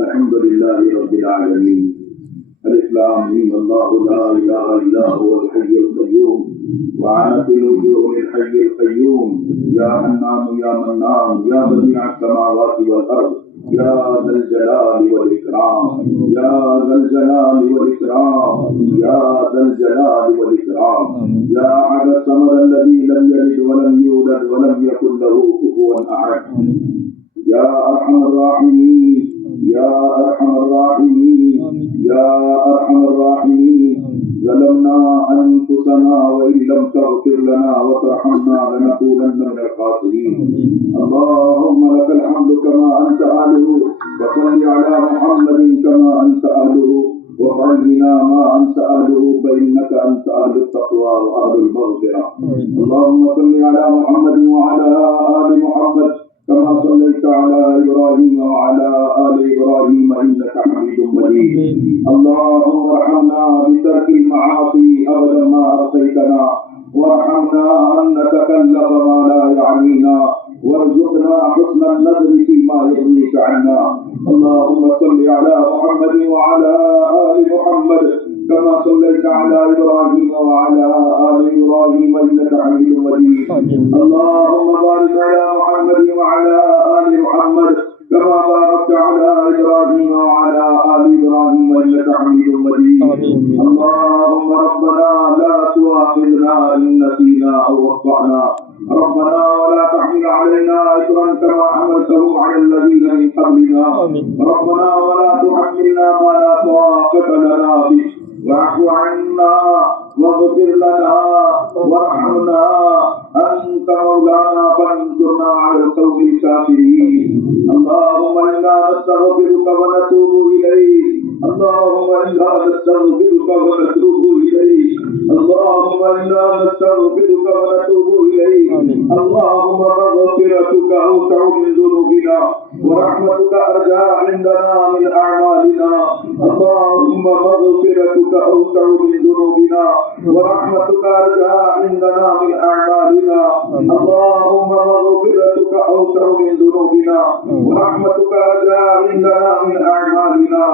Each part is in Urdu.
الحمد لله رب العالمين. الف لام میم اللہ لا الہ الا هو الحي القيوم وعنت الوجوه للحي القيوم يا حنان يا منان يا بديع السماوات والارض يا ذا الجلال والاكرام يا ذا الجلال والاكرام يا ذا الجلال والاكرام يا احد الصمد الذي لم يلد ولم يولد ولم يكن له كفوا احد يا ارحم الراحمين يا ارحم الراحمين يا ارحم الراحمين. ظلمنا انفسنا وان لم تغفر لنا وترحمنا لنكونن من الخاسرين. اللهم لك الحمد كما انت اهله وصل على محمد كما انت اهله وفعلنا ما انت اهله فانك انت اهل التقوى واهل المغفره. اللهم صل على محمد وعلى ال محمد كما صليت على إبراهيم وعلى آل إبراهيم إنك حميد مجيد. اللهم ارحمنا بترك المعاصي أبدا ما أبقيتنا وارحمنا أن نتكلف ما لا يعنينا وارزقنا حسن النظر فيما يرضيك عنا. اللهم صل على محمد وعلى آل محمد كما صليت على إبراهيم وعلى آل إبراهيم إنك حميد مجيد. اللهم بارك على محمد وعلى آل محمد كما باركت على إبراهيم وعلى آل إبراهيم إنك حميد مجيد. اللهم ربنا لا تؤاخذنا إن نسينا أو أخطأنا ربنا ولا تحمل علينا إصرا كما حملته على الذين من قبلنا ربنا ولا تحملنا ما لا طاقة لنا به واعف عنا واغفر لنا وارحمنا أنت مولانا فانصرنا على القوم الكافرين. اللهم إنا نستغفرك ونتوب إليك اللهم إنا نستغفرك ونتوب إليك اللهم إنا نستغفرك ونتوب إليك. اللهم مغفرتك أوسع من ذنوبنا ورحمتك أرجى عندنا من أعمالنا. اللهم مغفرتك أوسع من ذنوبنا ورحمتك أرجى عندنا من أعمالنا. اللهم مغفرتك أوسع من ذنوبنا ورحمتك أرجى عندنا من أعمالنا.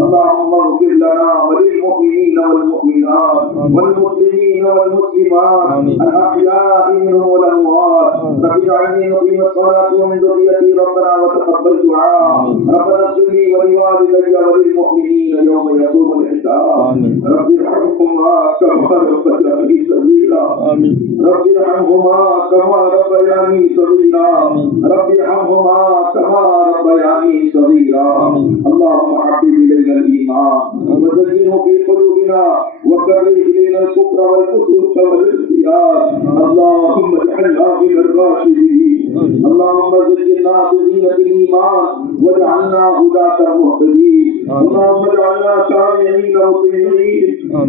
اللهم اغفر لنا وللمؤمنين والمؤمنات والمسلمين والمسلمات الأحياء منهم والأموات. رب اجعلني مقيم الصلاة ومن ذريتي ربنا وتقبل دعاء. ربنا اغفر لي ولوالدي وللمؤمنين يوم يقوم الحساب. رب ارحمهما كما ربياني صغيرا رب ارحمهما كما ربياني صغيرا رب ارحمهما كما ربياني صغيرا. اللهم حبب إلينا الإيمان وزينه في قلوبنا وكره إلينا الكفر والفسوق والعصيان. اللهم اجعلنا من الراشدين. اللهم زينا بزينة الإيمان واجعلنا هداة مهتدين. اللهم اجعلنا سامعين مطيعين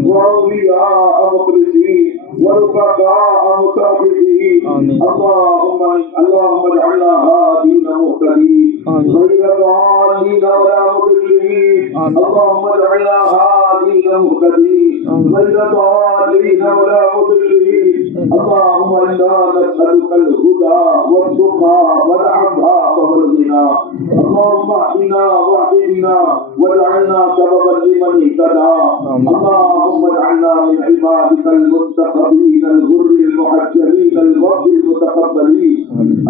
وأولياء مخلصين ورفقاء مصافحين. اللهم اجعلنا هادين مهتدين غير ضالين ولا مضلين. اللهم اجعلنا هادين مهتدين غير ضالين ولا مضلين. اللهم إنا نسألك الهدى والتقى والعفاف والغنى. اللهم اهدنا واهدنا واجعلنا سببا لمن اهتدى. اللهم اجعلنا من عبادك المنتخبين الغر المحجلين الغر المتقبلين.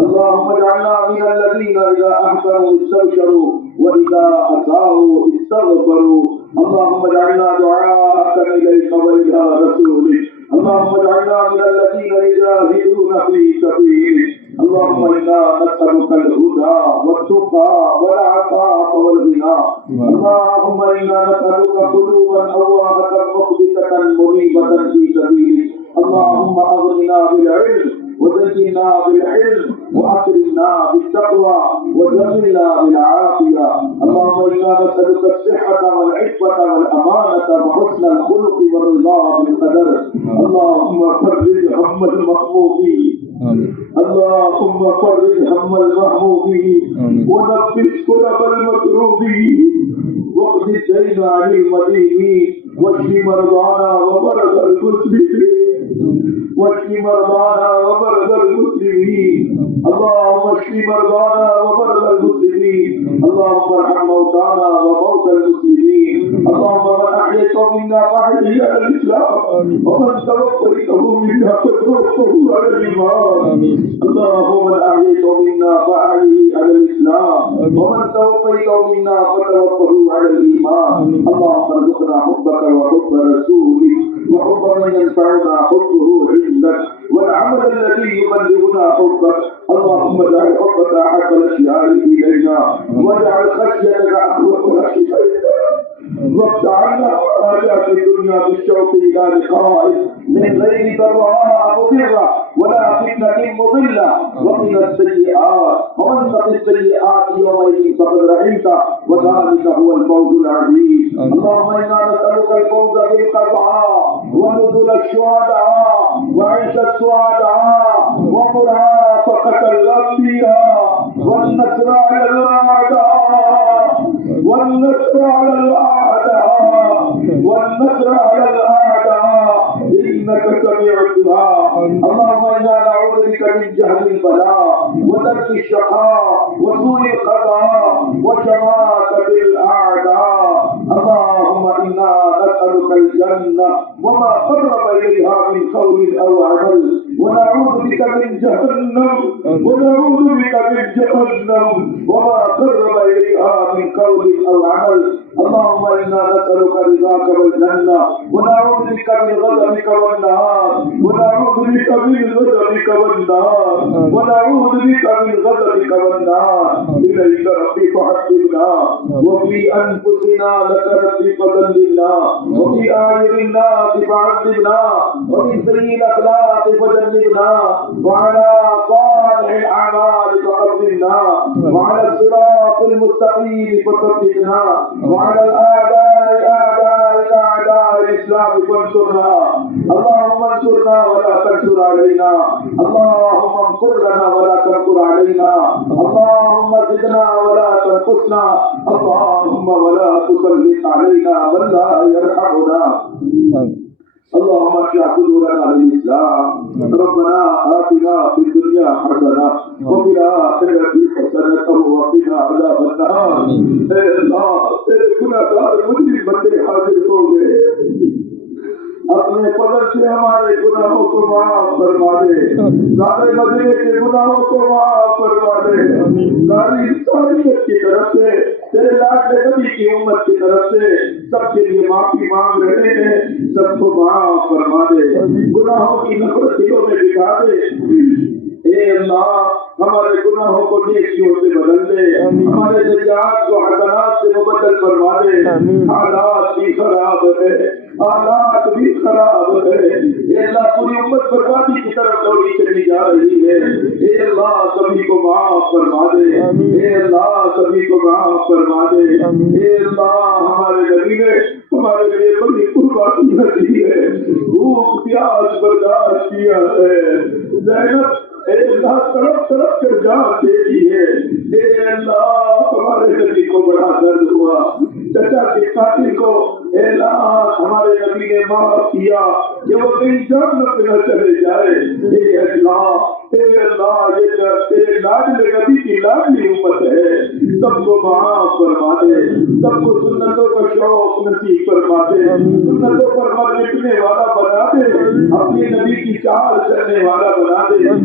اللهم اجعلنا من الذين إذا أحسنوا استبشروا وإذا أساءوا استغفروا. اللهم اجعلنا دعاءك إليك وإلى رسولك. اللهم اجعلنا من الذين يجاهدون في سبيلك. اللهم إنا نسألك الهدى والتقى والعفاف والغنى. اللهم إنا نسألك قلوبا أواهة مخبتة منيبة في سبيلك. اللهم أغننا بالعلم وزينا بالحلم وأكرمنا بالتقوى وجملنا بالعافية. اللهم إنا نسألك الصحة والعفة والأمانة وحسن الخلق والرضا بالقدر. اللهم فرج هم المخمومين. اللهم فرج هم المهمومين ونفس كرب المكروبين واقض الدين عن المدينين واشف مرضانا ومرضى المسلمين. واشف مرضانا ومرضى المسلمين اللهم اشف مرضانا ومرضى المسلمين اللهم ارحم موتانا وموتى المسلمين اللهم من احييته منا فاحيه على الاسلام ومن توفيته منا فتوفه على الايمان اللهم من احييته منا فاحيه على الاسلام ومن توفيته منا فتوفه على الايمان اللهم ارزقنا حبك وحب رسولك وحب من ينفعنا حبه عندك والعمل الذي يبلغنا حبك اللهم اجعل حبك احب الاشياء الينا واجعل خشيتك اخوف الاشياء وافتعلنا حاجات الدنيا بالشوق الى لقائك من غير ضراء مضره ولا فتنه مضله ومن السيئات ومن تق السيئات يومئذ فقد رحمته وذلك هو الفوز العظيم اللهم انا نسالك الفوز بالقضاء ونزل الشهداء وعيش السعداء ومرافقه الانبياء والنصر على الاعداء والنصر على الأعداء إنك سميع الدعاء اللهم إنا نعوذ بك من جهل البلاء ودرك الشقاء وسوء القضاء وشماتة الأعداء اللهم إنا نسألك الجنة وما قرب إليها من قول أو عمل ونعوذ بك من جهنم وما قرب إليها من قول أو عمل اللهم إنا نسألك رضاك والجنة ونعوذ بك من غضبك والنار إليك ربي فحسبنا وفي أنفسنا لك ربي فضلنا وفي أعين الناس فعذبنا ومن سيء الأخلاق فجنبنا وعلى صالح الأعمال فقبلنا وعلى الصراط المستقيم فثبتنا وعلى أعداء الإسلام فانصرنا اللهم انصرنا ولا تنصر علينا اللهم انصر لنا ولا تنصر علينا اللهم زدنا ولا تنقصنا اللهم ولا تسلط علينا من لا يرحمنا اللهم اشرح صدورنا للإسلام ربنا آتنا في الدنيا حسنة وفي الآخرة حسنة وقنا عذاب النار اے اللہ تیرے گناہگار مجرم بندے حاضر ہو گئے اپنے فضل سے ہمارے گناہوں کو معاف فرما دے سارے مدینے کے گناہوں کو معاف فرما دے ساری انسانیت کی طرف سے تیرے لاڈلے نبی کی امت کی طرف سے سب کے لیے معافی مانگ رہے ہیں سب کو معاف فرما دے گناہوں کی نفرت دلوں میں بٹھا دے اے اللہ ہمارے گناہوں کو نیکیوں سے بدل دے ہمارے سیئات کو حسنات سے مبدل فرما دے حالات بھی خراب ہے اے اللہ پوری امت بربادی کی طرف دوڑی چلی جا رہی ہے اے اللہ سبھی کو معاف فرما دے اے اللہ سبھی کو معاف فرما دے اے اللہ ہمارے نبی نے ہمارے لیے بڑی قربانی دی ہے بھوک پیاس برداشت کیا ہے زینب اے اللہ تڑپ تڑپ کر جان دے دی ہے اے اللہ ہمارے نبی کو بڑا درد ہوا چچا کے قاتل کو اے اللہ ہمارے نبی نے معاف کیا کہ وہ کہیں جہنم میں نہ چلے جائے اے اللہ یہ تیرے لاڈلے نبی کی لاڈلی امت ہے سب کو معاف فرما دے سب کو سنتوں کا شوق نصیب فرما دے سنتوں پر مرنے والا بنا دے اپنی نبی کی چال چلنے والا بنا دے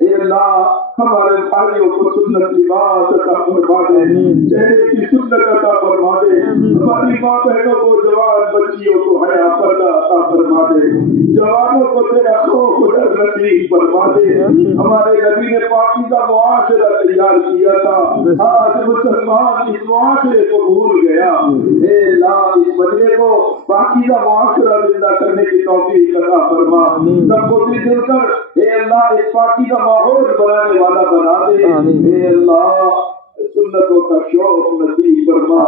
اے اللہ ہمارے بھائیوں کو سنت لباس عطا فرما دے چہرے کی سنت عطا فرما دے ہماری ماں بہنوں کو جوان بچیوں کو حیا پردہ عطا فرما دے جوانوں کو تیرا خوف ڈر نصیب فرما دے ہمارے نبی نے پاکیزہ معاشرہ تیار کیا تھا آج مسلمان اس معاشرے کو بھول گیا اے اللہ اس مجلے کو پاکیزہ معاشرہ زندہ کرنے کی توفیق عطا فرما سب کو مل کر اے اللہ اس پاکیزہ ماحول بنانے والا بنا دے اے اللہ سنتوں کا شوق نصیب فرما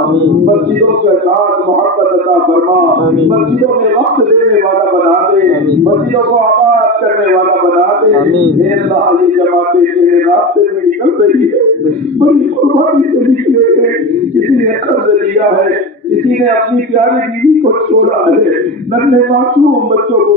مسجدوں کے ساتھ محبت عطا فرما مسجدوں میں وقت دینے والا بنا دے مسجدوں کو آباد کرنے والا بنا دے اے اللہ یہ جماعتیں تیرے راستے میں نکل رہی ہے بڑی قربانی سے نکلے ہیں کسی نے قرض لیا ہے کسی نے اپنی پیاری بیوی کو چھوڑا ہے ننھے معصوم بچوں کو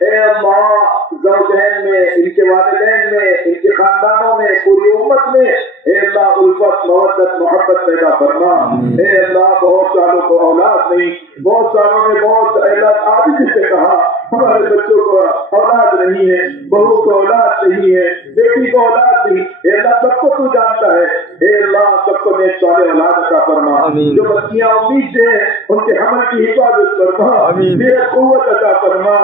اے اللہ زوجین میں، ان کے والدین میں، ان کے خاندانوں میں، پوری امت میں اے اللہ الفت، مودت، محبت پیدا فرما۔ اے اللہ بہت سالوں کو اولاد نہیں، بہت سالوں نے بہت اے اللہ عاجزی سے کہا ہمارے بچوں کو اولاد نہیں ہے، بہو کو اولاد نہیں ہے، بیٹی کو اولاد نہیں، اے اللہ سب کو تو جانتا ہے، اے اللہ سب کو نیک صالح اولاد عطا فرما۔ جو بچیاں امید سے ہیں ان کے حمل کی حفاظت فرما، میرے قوت عطا فرما،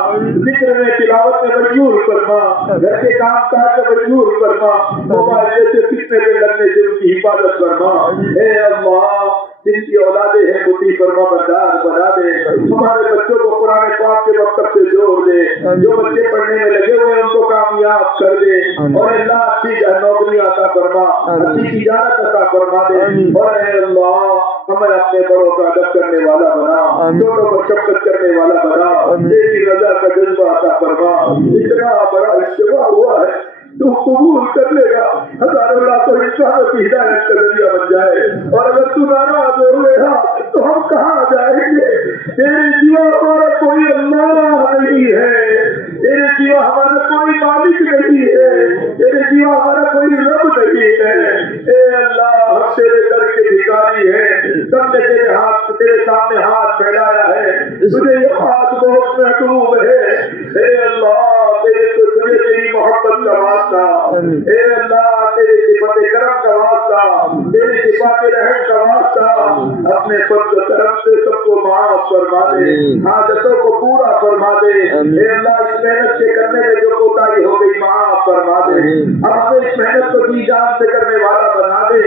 ذکر میں تلاوت میں مجبور فرما، گھر کے کام کاج میں مجبور فرما، موبائل سے فتنے میں لگنے سے ان کی حفاظت فرما۔ اے اللہ جن کی اولادیں ہیں مطیع فرما بردار بنا دے، ہمارے بچوں کو قرآن پاک کے مکتب سے جوڑ دے، جو بچے پڑھنے میں لگے ہوئے ہیں ان کو کامیاب کر دے، اور اللہ اچھی نوکری عطا فرما، اچھی تجارت عطا فرما دے، اور اے اللہ ہمیں اپنے بڑوں کا ادب کرنے والا بنا، چھوٹوں کو شفقت کرنے والا بنا، تیری رضا کا جذبہ عطا فرما۔ اتنا بڑا اجتماع ہوا ہے تو قبول کر لے گا، ہزاروں لاکھوں انسانوں کی ہدایت کا ذریعہ بن جائے، اور اگر تو ناراض ہوئے گا تو ہم کہاں جائیں گے؟ تیرے سوا ہمارا کوئی اللہ نہیں ہے، تیرے سوا ہمارا کوئی مالک نہیں ہے، تیرے سوا ہمارا کوئی رب نہیں ہے۔ اے اللہ ہم تیرے در کے بھکاری ہیں، سب نے تیرے سامنے ہاتھ پھیلایا ہے، تجھے یہ ہاتھ بہت محبوب ہے۔ اے اللہ تجھے تیری محبت کا واسطہ، اے اللہ تیرے صفات کرم کا واسطہ، تیرے صفات رحم کا واسطہ، اپنے فضل و کرم سے سب کو معاف فرما دے، حاجتوں کو پورا فرما دے۔ اے اللہ اس محنت کے کرنے میں جو کوتاہی ہو گئی معاف فرما دے، اب ہمیں اس محنت کو جی جان سے کرنے والا بنا دے۔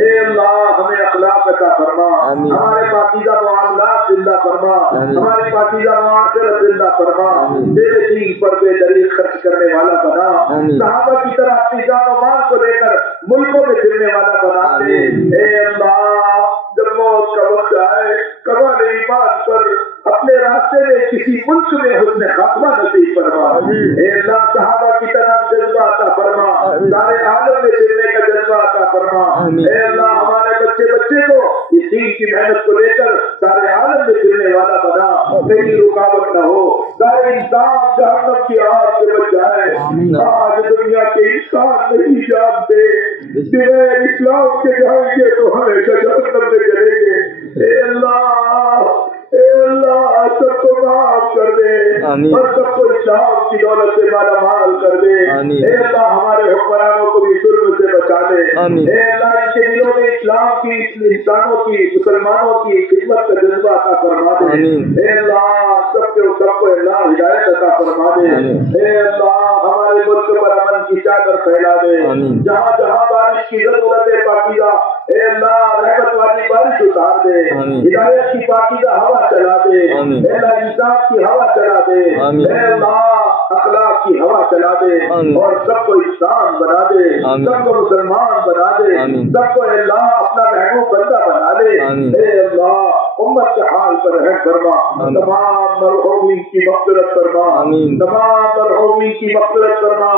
اے اللہ ہمیں اخلاق عطا فرما، ہمارے پاکیزہ معاملات زندہ فرما، ہماری پاکیزہ معاشرت زندہ فرما، تیرے دین پر بے دریغ خرچ کرنے والا بنا، صحابہ کی طرح اپنی جان و مال کو لے کر ملکوں میں پھرنے والا بنا دے۔ اے اللہ جب موت کا وقت آئے کمال ایمان پر اپنے راستے میں کسی ملک میں حسن خاتمہ نصیب فرما۔ اے اللہ صحابہ کی طرح جذبہ عطا فرما، سارے عالم میں پھرنے کا جذبہ عطا فرما۔ اے اللہ ہمارے بچے کو اس دین کی محنت کو لے کر سارے عالم میں پھرنے والا بنا، کہیں رکاوٹ نہ ہو، سارے انسان جہنم کی آگ سے بچ جائے۔ آج دنیا کے انسان نہیں جانتے بغیر اسلام کے جائیں گے تو ہمیشہ جہنم میں جلیں گے۔ اے اللہ سب کو معاف کر دے اور سب کو اسلام کی دولت سے مالا مال کر دے۔ اے اللہ ہمارے حکمرانوں کو بھی ظلم سے بچا دے۔ اے اللہ ان کے دلوں میں اسلام کی، انسانوں کی، مسلمانوں کی خدمت کا جذبہ عطا فرما دے۔ اے اللہ سب کو اللہ ہدایت عطا فرما دے۔ اے اللہ ہمارے ملک پر امن کی چادر پھیلا دے، جہاں جہاں بارش کی ضرورت ہے پاکیزہ اے اللہ رحمت والی بارش اتار دے، ہدایت کی پاکیزہ ہوا چلا دے، اے اللہ انصاف کی ہوا چلا دے، اے اللہ اخلاق کی ہوا چلا دے، اور سب کو انسان بنا دے، سب کو مسلمان بنا دے، سب کو اے اللہ اپنا محبوب بندہ بنا دے۔ اے اللہ امت کے حال پر رحم فرما، تمام مرحومین کی مغفرت فرما، تمام مرحومین کی مغفرت فرما،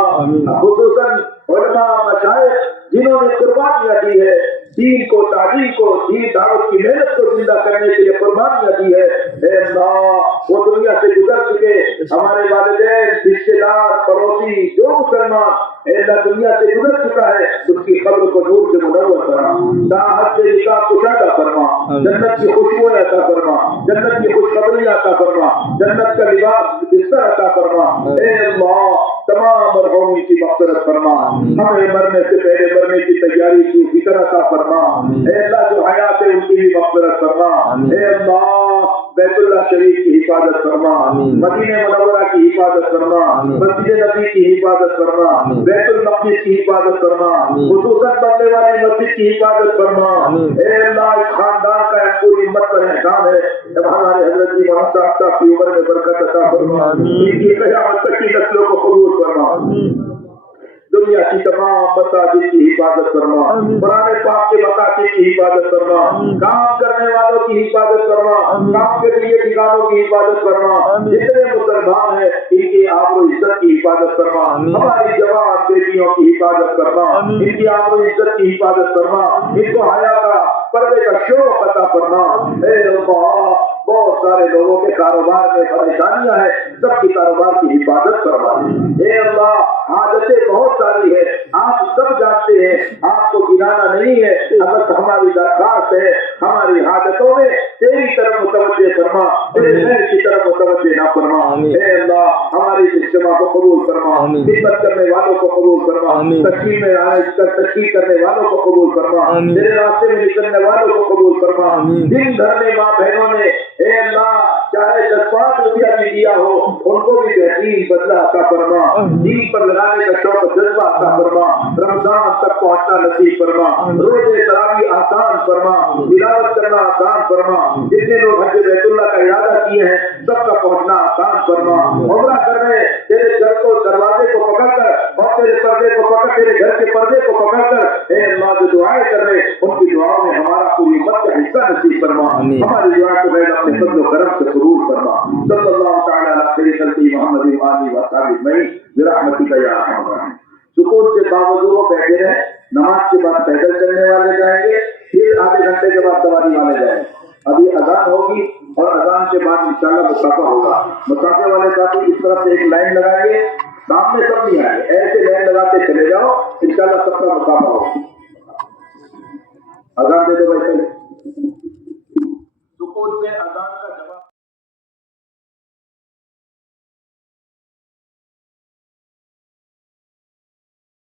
خصوصاً علماء مشائخ جنہوں نے قربانیاں دی ہے، دین کو، تعلیم کو، دین دعوت کی محنت کو زندہ کرنے کے لیے قربانیاں دی ہے۔ اے اللہ وہ دنیا سے گزر چکے ہمارے والدین، رشتے دار، پڑوسی، جو مسلمان اے اللہ دنیا سے گزر چکا ہے اس کی قبر کو نور سے منور فرما، راحت سے نکاح کشادہ فرما، جنت کی خوشبوئیں عطا فرما، جنت کی خوشخبری عطا فرما، جنت کا لباس بستر عطا فرما۔ اے اللہ تمام مرحومین کی مغفرت فرما، ہمیں مرنے سے پہلے مرنے کی تیاری کی فکر عطا فرما۔ اے اللہ جو حیات ہے ان کی بھی مغفرت فرما۔ اے اللہ بیت اللہ شریف کی حفاظت فرما، مدینہ منورہ کی حفاظت فرما، مسجد نبی کی حفاظت فرما، بیت المقدس کی حفاظت فرما، خصوصاً بننے والی مسجد کی حفاظت فرما۔ اے اللہ اس خاندان کا پوری امت پر احسان ہے، جب ہمارے حضرت جی محمد صاحب کی عمر میں برکت عطا فرما، ان کی قیامت تک کی نسلوں کو قبول فرما، دنیا کی تمام مساجد کی حفاظت فرما، قرآن پاک کے مقاصد کی حفاظت فرما، کام کرنے والوں کی حفاظت فرما، کام کے لیے ٹھکانوں کی حفاظت فرما، جتنے مسلمان ہیں ان کی آبرو عزت کی حفاظت فرما، ہماری جوان بیٹیوں کی حفاظت فرما، ان کی آبرو عزت کی حفاظت فرما، ان کو حیا کا پردے کا شوق عطا فرما۔ اے اللہ بہت سارے لوگوں کے کاروبار میں پریشانیاں ہیں، سب کی کاروبار کی حفاظت فرما دے۔ اے اللہ حاجتیں بہت ساری ہے، آپ سب جانتے ہیں، آپ کو گنانا نہیں ہے، بس ہماری درخواست ہے ہماری حاجتوں میں تیری طرف متوجہ فرما، تیرے خیر کی طرف متوجہ نہ فرما۔ اے اللہ ہماری اجتماع کو قبول فرما، خدمت کرنے والوں کو قبول فرما، تشکیل میں تشکیل کرنے والوں کو قبول فرما، تیرے راستے میں نکلنے والوں کو قبول فرما۔ دن بھر میں ماں بہنوں نے اے اللہ چاہے 10-5 روپیہ بھی دیا ہو، ان کو بھی بہترین بدلہ عطا فرما، دین پر لگانے کا شوق و جذبہ عطا فرما، رمضان تک پہنچنا نصیب فرما، روزے تراویح آسان فرما، تلاوت کرنا آسان فرما، جتنے لوگ حج بیت اللہ کا ارادہ کیے ہیں سب کا پہنچنا آسان فرما، عمرہ کرنے تیرے گھر کو دروازے کو پکڑ کر اور تیرے پردے کو پکڑ تیرے گھر کے پردے کو پکڑ کر اے اللہ جو دعائیں کر رہے ان کی دعاؤں میں ہمارا پوری امت کا حصہ نصیب فرما، ہماری دعا کو بیٹھ اپنے فضل و کرم سے قبول فرما۔ صلی اللہ تعالی علی خیر خلقہ محمد و آلہ و صحبہ اجمعین برحمتک یا ارحم الراحمین۔ سکون سے باوضو بیٹھے رہیں، نماز کے بعد پیدل چلنے والے جائیں گے، پھر آدھے گھنٹے کے بعد سواری والے جائیں گے۔ ابھی اذان ہوگی اور اذان کے بعد انشاءاللہ مصافہ ہوگا۔ مصافے والے ساتھی اس طرف سے ایک لائن لگائیے، سامنے سب نہیں آئے، ایسے لائن لگاتے چلے جاؤ، انشاءاللہ سب کا مصافہ ہوگا۔ اذان دے دو بھائی، سکون سے اذان کا جواب